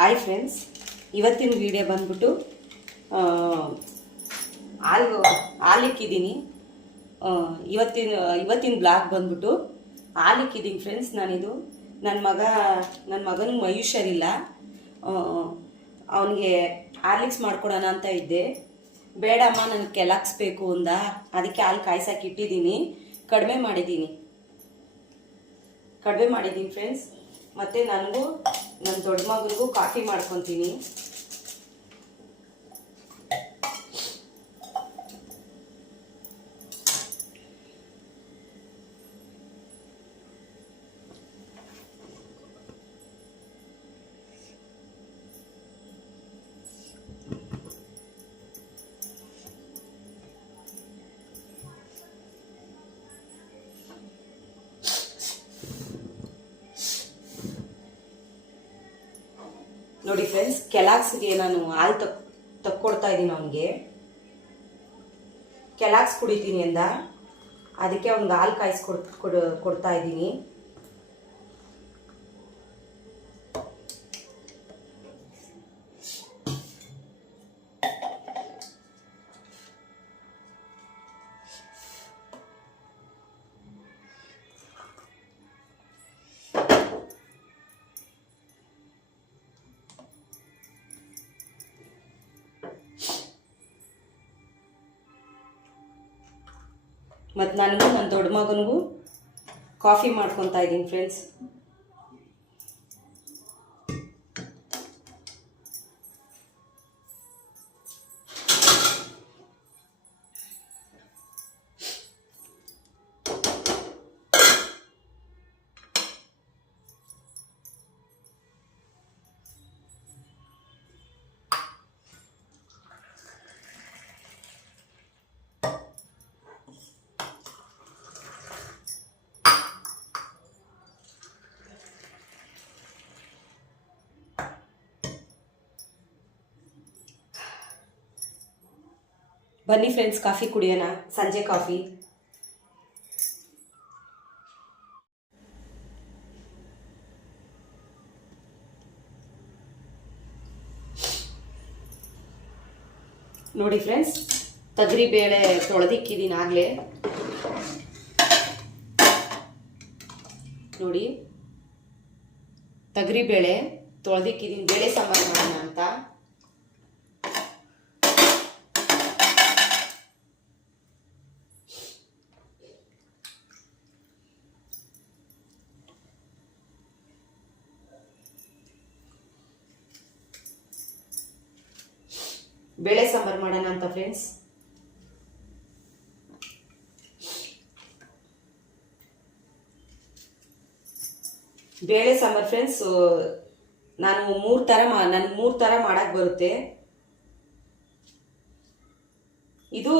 Hi friends, ಇವತ್ತಿನ video ಬಂದ್ಬಿಟ್ಟು ಹಾಲಿಕ್ಕಿದ್ದೀನಿ. ಇವತ್ತಿನ ಬ್ಲಾಗ್ ಬಂದ್ಬಿಟ್ಟು ಹಾಲಿಕ್ಕಿದ್ದೀನಿ ಫ್ರೆಂಡ್ಸ್. ನನ್ನ ಮಗನಿಗೆ ಮೈ ಹುಷಾರಿಲ್ಲ, ಅವನಿಗೆ ಹಾರ್ಲಿಕ್ಸ್ ಮಾಡ್ಕೊಡೋಣ ಅಂತ ಇದ್ದೆ. ಬೇಡಮ್ಮ, ನನಗೆ ಕೆಲಾಕ್ಸ್ ಬೇಕು ಅಂದ. ಅದಕ್ಕೆ ಹಾಲು ಕಾಯ್ಸಕ್ಕೆ ಇಟ್ಟಿದ್ದೀನಿ. ಕಡಿಮೆ ಮಾಡಿದ್ದೀನಿ ಫ್ರೆಂಡ್ಸ್. ಮತ್ತು ನನಗೂ ನನ್ನ ದೊಡ್ಡ ಮಗನಿಗೂ ಕಾಫಿ ಮಾಡ್ಕೊತೀನಿ. ನೋಡಿ ಫ್ರೆಂಡ್ಸ್, ಕೆಲಾಕ್ಸ್ಗೆ ನಾನು ಹಾಲು ತಕ್ಕೊಡ್ತಾ ಇದ್ದೀನಿ. ಅವನಿಗೆ ಕೆಲಾಕ್ಸ್ ಕುಡಿತೀನಿ ಅಂದ, ಅದಕ್ಕೆ ಅವ್ನಿಗೆ ಹಾಲು ಕೊಡ್ತಾ ಇದ್ದೀನಿ. ಮತ್ತು ನನಗೂ ನನ್ನ ದೊಡ್ಡ ಮಗನಿಗೂ ಕಾಫಿ ಮಾಡ್ಕೊತಾ ಇದ್ದೀನಿ ಫ್ರೆಂಡ್ಸ್. ಬನ್ನಿ ಫ್ರೆಂಡ್ಸ್, ಕಾಫಿ ಕುಡಿಯೋಣ, ಸಂಜೆ ಕಾಫಿ. ನೋಡಿ ಫ್ರೆಂಡ್ಸ್, ತೊಗರಿ ಬೇಳೆ ತೊಳೆದಿಕ್ಕಿದ್ದೀನಿ ಆಗಲೇ. ನೋಡಿ, ತೊಗರಿ ಬೇಳೆ ತೊಳೆದಿಕ್ಕಿದ್ದೀನಿ, ಬೇಳೆ ಸಾಂಬಾರು ಮಾಡೋಣ ಅಂತ. ಬೇಳೆ ಸಾಂಬಾರು ಮಾಡೋಣ ಅಂತ ಫ್ರೆಂಡ್ಸ್. ಬೇಳೆ ಸಾಂಬಾರು ಫ್ರೆಂಡ್ಸ್, ನನಗೆ ಮೂರು ಥರ ಮಾಡಕ್ಕೆ ಬರುತ್ತೆ. ಇದು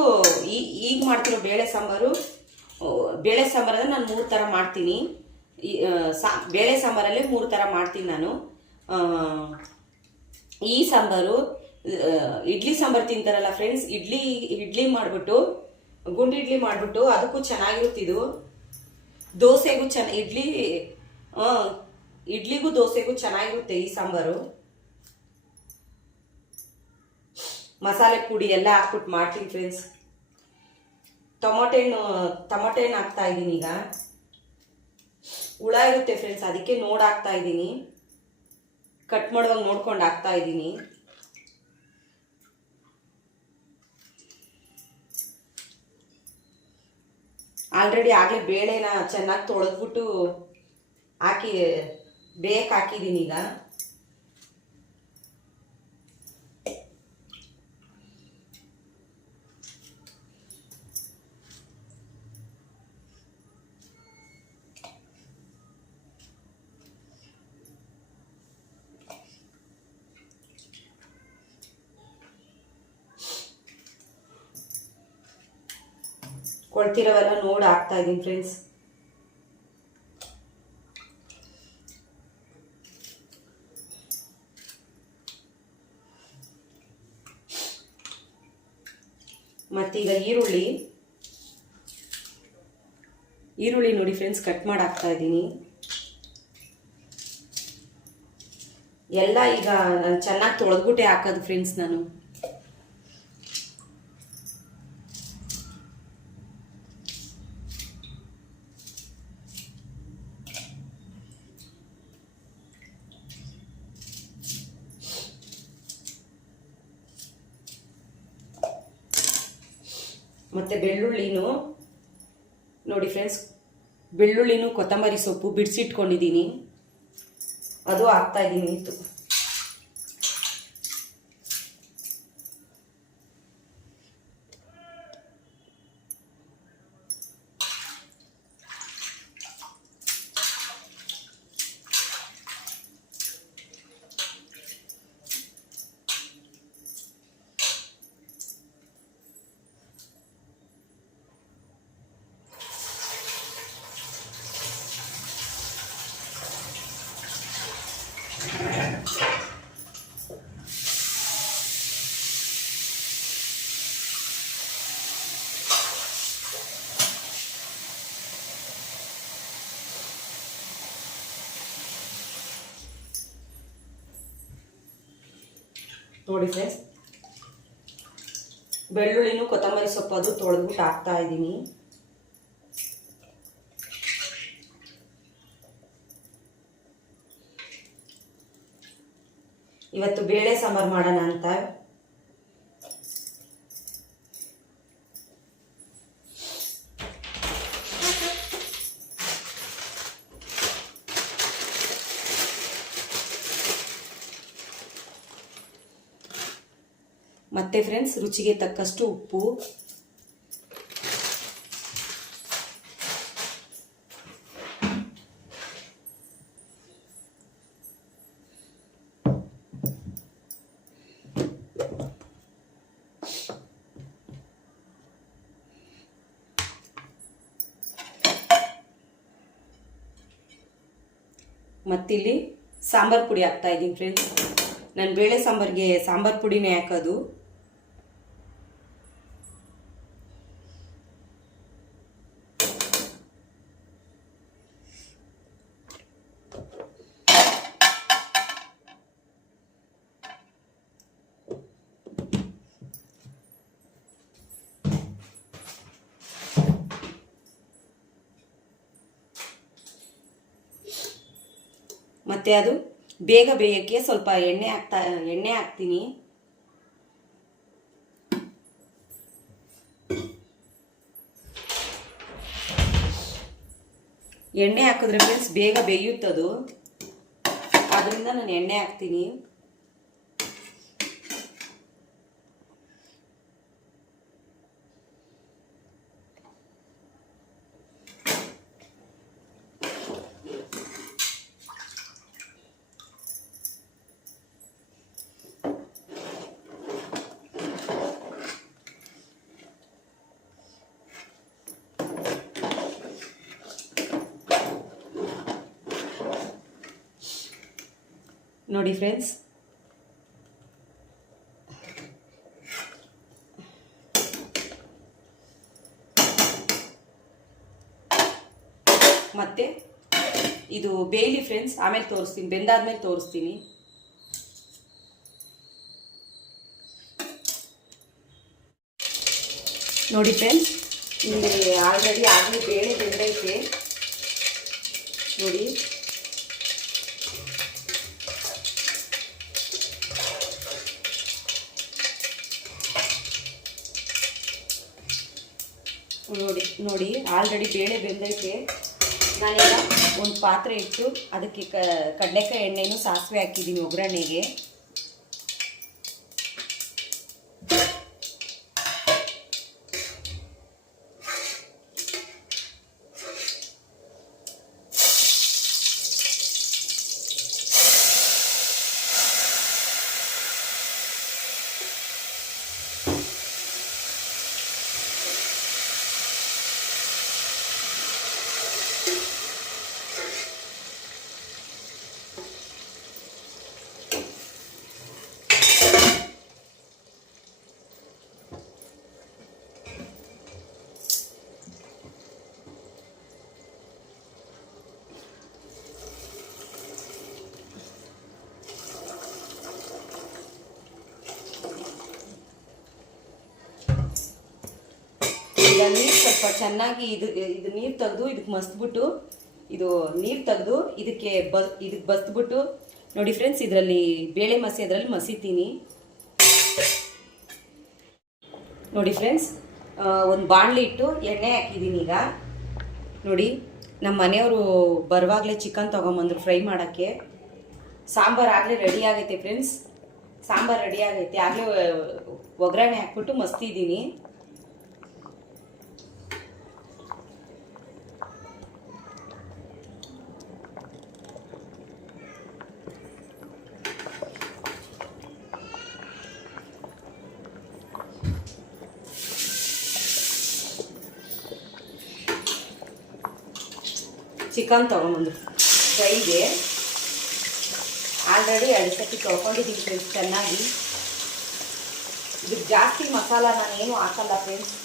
ಈಗ ಮಾಡ್ತಿರೋ ಬೇಳೆ ಸಾಂಬಾರಲ್ಲಿ ನಾನು 3 ಥರ ಮಾಡ್ತೀನಿ. ಬೇಳೆ ಸಾಂಬಾರಲ್ಲೇ 3 ಥರ ಮಾಡ್ತೀನಿ ನಾನು. ಈ ಸಾಂಬಾರು ಇಡ್ಲಿ ಸಾಂಬಾರು ತಿಂತಾರಲ್ಲ ಫ್ರೆಂಡ್ಸ್, ಇಡ್ಲಿ ಮಾಡಿಬಿಟ್ಟು, ಗುಂಡು ಇಡ್ಲಿ ಮಾಡಿಬಿಟ್ಟು ಅದಕ್ಕೂ ಚೆನ್ನಾಗಿರುತ್ತಿದು. ದೋಸೆಗೂ ಇಡ್ಲಿಗೂ ದೋಸೆಗೂ ಚೆನ್ನಾಗಿರುತ್ತೆ ಈ ಸಾಂಬಾರು. ಮಸಾಲೆ ಪುಡಿ ಎಲ್ಲ ಹಾಕ್ಬಿಟ್ಟು ಮಾಡ್ತೀನಿ ಫ್ರೆಂಡ್ಸ್. ಟೊಮೊಟೊ ಹಣ್ಣು ಹಾಕ್ತಾ ಇದ್ದೀನಿ. ಈಗ ಹುಳ ಇರುತ್ತೆ ಫ್ರೆಂಡ್ಸ್, ಅದಕ್ಕೆ ಹಾಕ್ತಾ ಇದ್ದೀನಿ. ಕಟ್ ಮಾಡುವಾಗ ನೋಡ್ಕೊಂಡು ಹಾಕ್ತಾ ಇದ್ದೀನಿ. ಆಲ್ರೆಡಿ ಆಗಲೇ ಬೇಳೆನ ಚೆನ್ನಾಗಿ ತೊಳೆದ್ಬಿಟ್ಟು ಬೇಯಕ್ಕೆ ಹಾಕಿದ್ದೀನಿ. ಈಗ ಕೊಳ್ತಿರೋವೆಲ್ಲ ಹಾಕ್ತಾ ಇದ್ದೀನಿ ಫ್ರೆಂಡ್ಸ್. ಮತ್ತೀಗ ಈರುಳ್ಳಿ ನೋಡಿ ಫ್ರೆಂಡ್ಸ್, ಕಟ್ ಮಾಡಿ ಹಾಕ್ತಾ ಇದ್ದೀನಿ. ಎಲ್ಲ ಈಗ ನಾನು ಚೆನ್ನಾಗಿ ತೊಳೆದ್ಬಿಟ್ಟೆ ಹಾಕೋದು ಫ್ರೆಂಡ್ಸ್ ನಾನು. ಮತ್ತು ಬೆಳ್ಳುಳ್ಳಿನೂ ನೋಡಿ ಫ್ರೆಂಡ್ಸ್, ಬೆಳ್ಳುಳ್ಳಿನೂ ಕೊತ್ತಂಬರಿ ಸೊಪ್ಪು ಬಿಡಿಸಿಟ್ಕೊಂಡಿದ್ದೀನಿ, ಅದು ಹಾಕ್ತಾ ಇದ್ದೀನಿ. ನೋಡಿ ಫ್ರೆಂಡ್ಸ್, ಬೆಳ್ಳುಳ್ಳಿನೂ ಕೊತ್ತಂಬರಿ ಸೊಪ್ಪು ಅದು ತೊಳೆದ್ಬಿಟ್ಟು ಹಾಕ್ತಾ ಇದ್ದೀನಿ. ಇವತ್ತು ಬೇಳೆ ಸಾಂಬಾರು ಮಾಡೋಣ ಅಂತ. ಮತ್ತೆ ಫ್ರೆಂಡ್ಸ್, ರುಚಿಗೆ ತಕ್ಕಷ್ಟು ಉಪ್ಪು, ಮತ್ತಿಲ್ಲಿ ಸಾಂಬಾರು ಪುಡಿ ಹಾಕ್ತಾ ಇದ್ದೀನಿ ಫ್ರೆಂಡ್ಸ್. ನಾನು ಬೇಳೆ ಸಾಂಬಾರಿಗೆ ಸಾಂಬಾರು ಪುಡಿನೇ ಹಾಕೋದು. ಮತ್ತು ಅದು ಬೇಗ ಬೇಯಕ್ಕೆ ಸ್ವಲ್ಪ ಎಣ್ಣೆ ಹಾಕ್ತೀನಿ. ಎಣ್ಣೆ ಹಾಕಿದ್ರೆ ಫ್ರೆಂಡ್ಸ್ ಬೇಗ ಬೇಯುತ್ತದು, ಅದರಿಂದ ನಾನು ಎಣ್ಣೆ ಹಾಕ್ತೀನಿ. ನೋಡಿ ಫ್ರೆಂಡ್ಸ್, ಮತ್ತೆ ಇದು ಬೇಯ್ಲಿ ಫ್ರೆಂಡ್ಸ್, ಆಮೇಲೆ ತೋರಿಸ್ತೀನಿ, ಬೆಂದಾದ್ಮೇಲೆ ತೋರಿಸ್ತೀನಿ. ನೋಡಿ ಫ್ರೆಂಡ್ಸ್, ಇಲ್ಲಿ ಆಲ್ರೆಡಿ ಆಗಲೇ ಬೇಳೆ ಬೆಂದೈತೆ ನೋಡಿ. ನೋಡಿ ಆಲ್ರೆಡಿ ಬೇಳೆ ಬೆಂದೈತೆ. ನಾನೀಗ ಒಂದು ಪಾತ್ರೆ ಇಟ್ಟು ಅದಕ್ಕೆ ಕಡಲೆಕಾಯಿ ಎಣ್ಣೆನೂ ಸಾಸಿವೆ ಹಾಕಿದ್ದೀನಿ ಒಗ್ಗರಣೆಗೆ. ನೀರು ಸ್ವಲ್ಪ ಚೆನ್ನಾಗಿ ಇದು ನೀರು ತೆಗೆದು ಇದಕ್ಕೆ ಮಸ್ತ್ಬಿಟ್ಟು ಇದು ನೀರು ತೆಗೆದು ಇದಕ್ಕೆ ಬಸ್ಬಿಟ್ಟು ನೋಡಿ ಫ್ರೆಂಡ್ಸ್, ಇದರಲ್ಲಿ ಬೇಳೆ ಅದರಲ್ಲಿ ಮಸಿತೀನಿ ನೋಡಿ ಫ್ರೆಂಡ್ಸ್. ಒಂದು ಬಾಣಲಿ ಇಟ್ಟು ಎಣ್ಣೆ ಹಾಕಿದ್ದೀನಿ. ಈಗ ನೋಡಿ, ನಮ್ಮ ಮನೆಯವರು ಬರುವಾಗಲೇ ಚಿಕನ್ ತೊಗೊಂಬಂದರು ಫ್ರೈ ಮಾಡೋಕ್ಕೆ. ಸಾಂಬಾರು ಆಗಲೇ ರೆಡಿ ಆಗೈತೆ ಫ್ರೆಂಡ್ಸ್, ಸಾಂಬಾರು ರೆಡಿ ಆಗೈತೆ. ಆಗಲೇ ಒಗ್ಗರಣೆ ಹಾಕ್ಬಿಟ್ಟು ಮಸ್ತಿದ್ದೀನಿ. ಚಿಕನ್ ತೊಗೊಂಬಂದು ಫ್ರೈಗೆ ಆಲ್ರೆಡಿ 2 ಸತಿ ತೊಳ್ಕೊಂಡಿದ್ದೀನಿ ಫ್ರೆಂಡ್ಸ್ ಚೆನ್ನಾಗಿ. ಇದಕ್ಕೆ ಜಾಸ್ತಿ ಮಸಾಲ ನಾನೇನು ಹಾಕಲ್ಲ ಫ್ರೆಂಡ್ಸ್.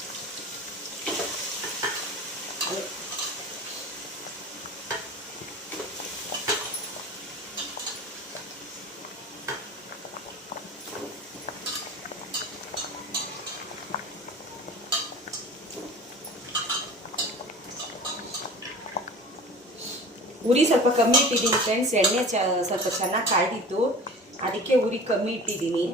ಉರಿ ಸ್ವಲ್ಪ ಕಮ್ಮಿ ಇಟ್ಟಿದ್ದೀನಿ ಫ್ರೆಂಡ್ಸ್. ಎಣ್ಣೆ ಸ್ವಲ್ಪ ಚೆನ್ನಾಗಿ ಕಾಯ್ದಿತ್ತು, ಅದಕ್ಕೆ ಉರಿ ಕಮ್ಮಿ ಇಟ್ಟಿದ್ದೀನಿ.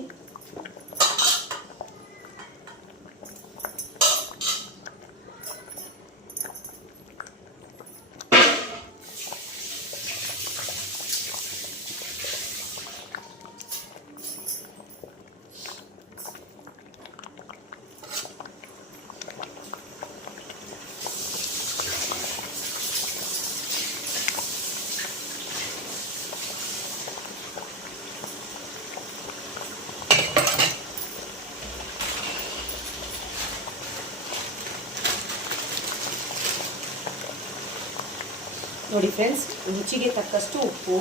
ನೋಡಿ ಫ್ರೆಂಡ್ಸ್, ರುಚಿಗೆ ತಕ್ಕಷ್ಟು ಉಪ್ಪು,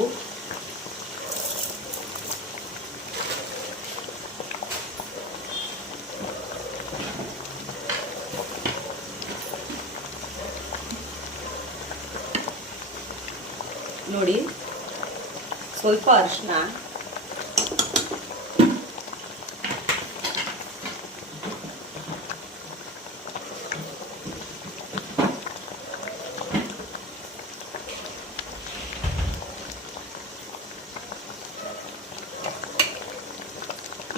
ನೋಡಿ ಸ್ವಲ್ಪ ಅರಿಶಿನ,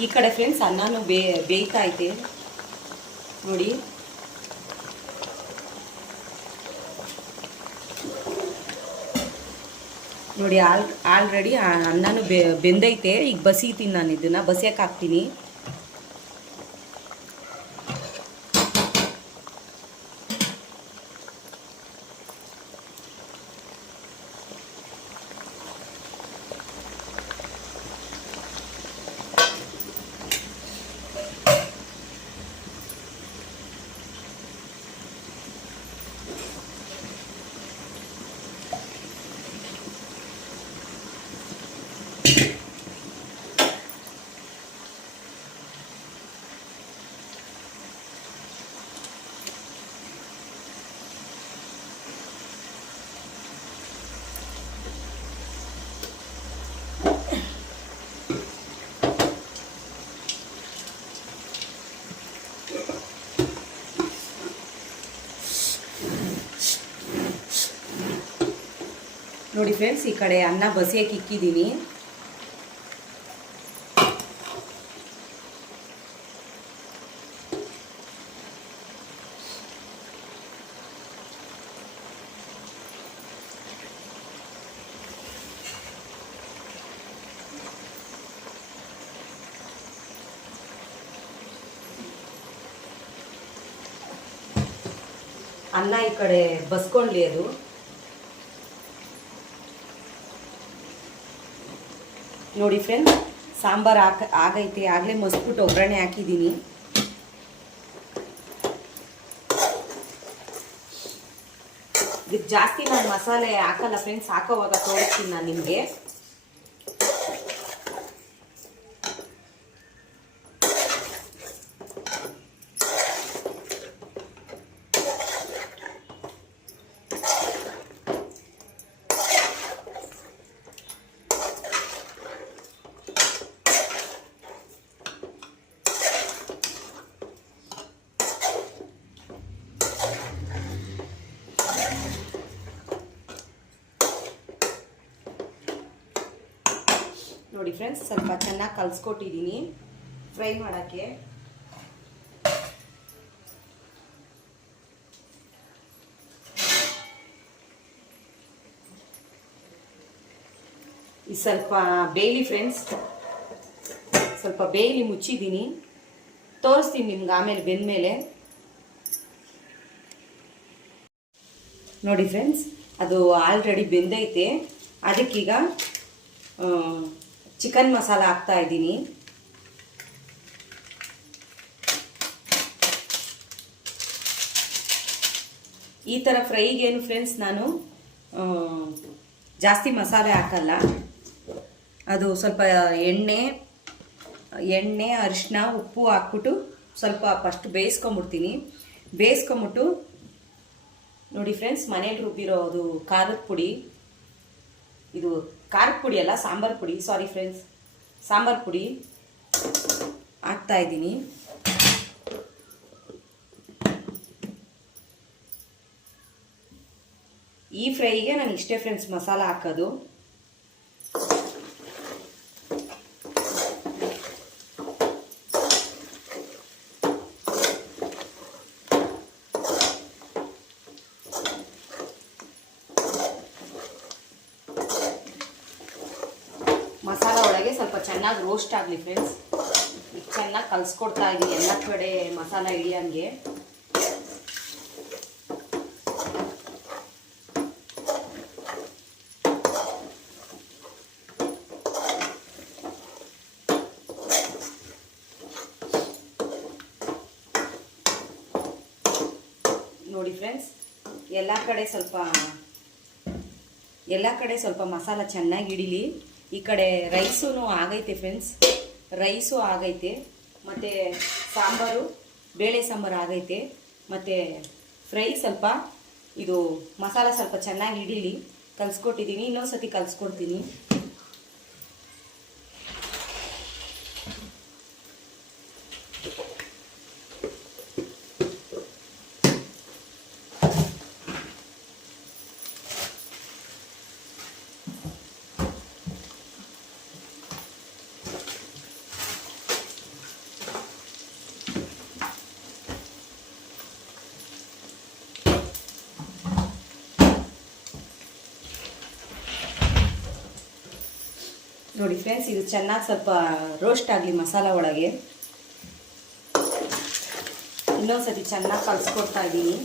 ಈ ಕಡೆ ಫ್ರೆಂಡ್ಸ್ ಅನ್ನನೂ ಬೇಯ್ತಾ ಐತೆ ನೋಡಿ. ನೋಡಿ ಆಲ್ರೆಡಿ ಅನ್ನನೂ ಬೆಂದೈತೆ. ಈಗ ಬಸಿತೀನಿ, ನಾನು ಇದನ್ನು ಬಸಿಯಕ್ಕೆ ಹಾಕ್ತೀನಿ. ನೋಡಿ ಫ್ರೆಂಡ್ಸ್, ಈ ಕಡೆ ಅನ್ನ ಬಸಿಯಕ್ಕೆ ಇಕ್ಕಿದ್ದೀನಿ. ಅನ್ನ ಈ ಕಡೆ ಬಸ್ಕೊಳ್ಳಿ. ಅದು ನೋಡಿ ಫ್ರೆಂಡ್ಸ್, ಸಾಂಬಾರು ಆಗೈತೆ. ಆಗಲೇ ಮಸ್ಬಿಟ್ಟು ಒಗ್ಗರಣೆ ಹಾಕಿದ್ದೀನಿ. ಇದಕ್ಕೆ ಜಾಸ್ತಿ ನಾನು ಮಸಾಲೆ ಹಾಕಲ್ಲ ಫ್ರೆಂಡ್ಸ್, ಹಾಕೋವಾಗ ತೋರಿಸ್ತೀನಿ ನಾನು ನಿಮಗೆ. ನೋಡಿ ಫ್ರೆಂಡ್ಸ್, ಸ್ವಲ್ಪ ಚೆನ್ನಾಗಿ ಕಲಿಸ್ಕೊಟ್ಟಿದ್ದೀನಿ ಫ್ರೈ ಮಾಡೋಕ್ಕೆ. ಇದು ಸ್ವಲ್ಪ ಬೇಯಲಿ ಫ್ರೆಂಡ್ಸ್, ಸ್ವಲ್ಪ ಬೇಯಲಿ, ಮುಚ್ಚಿದ್ದೀನಿ. ತೋರಿಸ್ತೀನಿ ನಿಮ್ಗೆ ಆಮೇಲೆ ಬೆಂದಮೇಲೆ. ನೋಡಿ ಫ್ರೆಂಡ್ಸ್, ಅದು ಆಲ್ರೆಡಿ ಬೆಂದೈತೆ. ಅದಕ್ಕೀಗ ಚಿಕನ್ ಮಸಾಲ ಹಾಕ್ತಾ ಇದ್ದೀನಿ. ಈ ಥರ ಫ್ರೈಗೇನು ಫ್ರೆಂಡ್ಸ್ ನಾನು ಜಾಸ್ತಿ ಮಸಾಲೆ ಹಾಕಲ್ಲ. ಅದು ಸ್ವಲ್ಪ ಎಣ್ಣೆ ಅರಿಶಿನ ಉಪ್ಪು ಹಾಕ್ಬಿಟ್ಟು ಸ್ವಲ್ಪ ಫಸ್ಟ್ ಬೇಯಿಸ್ಕೊಂಬಿಟ್ಟು ನೋಡಿ ಫ್ರೆಂಡ್ಸ್, ಮನೇಲಿ ರುಬ್ಬಿರೋದು ಖಾರದ ಪುಡಿ, ಇದು ಖಾರದ ಪುಡಿ ಅಲ್ಲ ಸಾಂಬಾರು ಪುಡಿ, ಸಾರಿ ಫ್ರೆಂಡ್ಸ್, ಸಾಂಬಾರು ಪುಡಿ ಹಾಕ್ತಾ ಇದ್ದೀನಿ. ಈ ಫ್ರೈಗೆ ನಾನು ಇಷ್ಟೇ ಫ್ರೆಂಡ್ಸ್ ಮಸಾಲ ಹಾಕೋದು. ಮಸಾಲ ಒಳಗೆ ಸ್ವಲ್ಪ ಚೆನ್ನಾಗಿ ರೋಸ್ಟ್ ಆಗಲಿ ಫ್ರೆಂಡ್ಸ್. ಚೆನ್ನಾಗಿ ಕಲಿಸ್ಕೊಡ್ತಾ ಇದ್ದೀನಿ ಎಲ್ಲ ಕಡೆ ಮಸಾಲ ಹಿಡಿಯೋಂಗೆ. ನೋಡಿ ಫ್ರೆಂಡ್ಸ್, ಎಲ್ಲ ಕಡೆ ಸ್ವಲ್ಪ ಮಸಾಲ ಚೆನ್ನಾಗಿ ಹಿಡೀಲಿ. ಈ ಕಡೆ ರೈಸೂ ಆಗೈತೆ ಫ್ರೆಂಡ್ಸ್, ರೈಸು ಆಗೈತೆ, ಮತ್ತು ಬೇಳೆ ಸಾಂಬಾರು ಆಗೈತೆ, ಮತ್ತು ಫ್ರೈ ಸ್ವಲ್ಪ ಇದು ಮಸಾಲ ಸ್ವಲ್ಪ ಚೆನ್ನಾಗಿ ಹಿಡೀಲಿ. ಕಲಿಸ್ಕೊಟ್ಟಿದ್ದೀನಿ, ಇನ್ನೊಂದು ಸತಿ ಕಲಿಸ್ಕೊಡ್ತೀನಿ. ನೋಡಿ ಫ್ರೆಂಡ್ಸ್, ಇದು ಚೆನ್ನಾಗಿ ಸ್ವಲ್ಪ ರೋಸ್ಟ್ ಆಗಲಿ ಮಸಾಲ ಒಳಗೆ. ಇನ್ನೊಂದು ಸತಿ ಚೆನ್ನಾಗಿ ಕಲಿಸ್ಕೊಡ್ತಾ ಇದ್ದೀನಿ.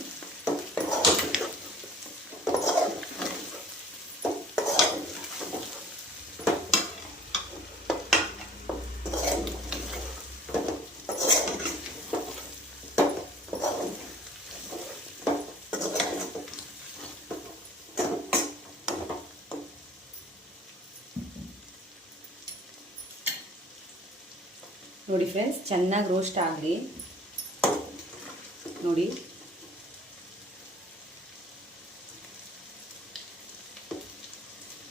ನೋಡಿ ಫ್ರೆಂಡ್ಸ್, ಚೆನ್ನಾಗಿ ರೋಸ್ಟ್ ಆಗಲಿ.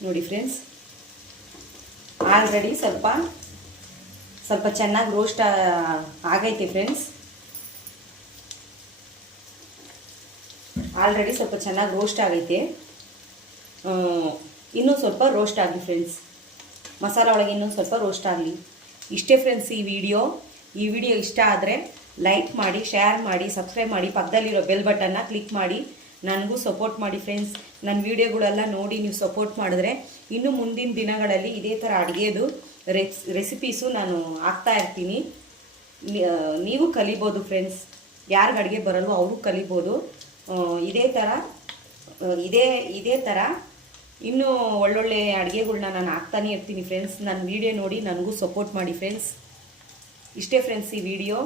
ನೋಡಿ ಫ್ರೆಂಡ್ಸ್, ಆಲ್ರೆಡಿ ಸ್ವಲ್ಪ ಚೆನ್ನಾಗಿ ರೋಸ್ಟ್ ಆಗೈತೆ ಫ್ರೆಂಡ್ಸ್. ಆಲ್ರೆಡಿ ಸ್ವಲ್ಪ ಚೆನ್ನಾಗಿ ರೋಸ್ಟ್ ಆಗೈತೆ. ಇನ್ನೂ ಸ್ವಲ್ಪ ರೋಸ್ಟ್ ಆಗಲಿ ಫ್ರೆಂಡ್ಸ್, ಮಸಾಲ ಒಳಗೆ ಇನ್ನೊಂದು ಸ್ವಲ್ಪ ರೋಸ್ಟ್ ಆಗಲಿ. ಇಷ್ಟೇ ಫ್ರೆಂಡ್ಸ್ ಈ ವಿಡಿಯೋ ಇಷ್ಟ ಆದರೆ ಲೈಕ್ ಮಾಡಿ, ಶೇರ್ ಮಾಡಿ, ಸಬ್ಸ್ಕ್ರೈಬ್ ಮಾಡಿ, ಪಕ್ಕದಲ್ಲಿರೋ ಬೆಲ್ ಬಟನ್ನ ಕ್ಲಿಕ್ ಮಾಡಿ ನನಗೂ ಸಪೋರ್ಟ್ ಮಾಡಿ ಫ್ರೆಂಡ್ಸ್. ನನ್ನ ವಿಡಿಯೋಗಳೆಲ್ಲ ನೋಡಿ ನೀವು ಸಪೋರ್ಟ್ ಮಾಡಿದ್ರೆ ಇನ್ನು ಮುಂದಿನ ದಿನಗಳಲ್ಲಿ ಇದೇ ಥರ ಅಡುಗೆದು ರೆಸಿಪೀಸು ನಾನು ಹಾಕ್ತಾ ಇರ್ತೀನಿ. ನೀವು ಕಲಿಬೋದು ಫ್ರೆಂಡ್ಸ್, ಯಾರಿಗೆ ಅಡುಗೆ ಬರಲ್ವೋ ಅವರು ಕಲಿಬೋದು. ಇದೇ ಥರ ಇನ್ನೂ ಒಳ್ಳೊಳ್ಳೆ ಅಡುಗೆಗಳ್ನ ನಾನು ಹಾಕ್ತಾನೆ ಇರ್ತೀನಿ ಫ್ರೆಂಡ್ಸ್. ನನ್ನ ವಿಡಿಯೋ ನೋಡಿ ನನಗೂ ಸಪೋರ್ಟ್ ಮಾಡಿ ಫ್ರೆಂಡ್ಸ್. ಇಷ್ಟೇ ಫ್ರೆಂಡ್ಸ್ ಈ ವಿಡಿಯೋ.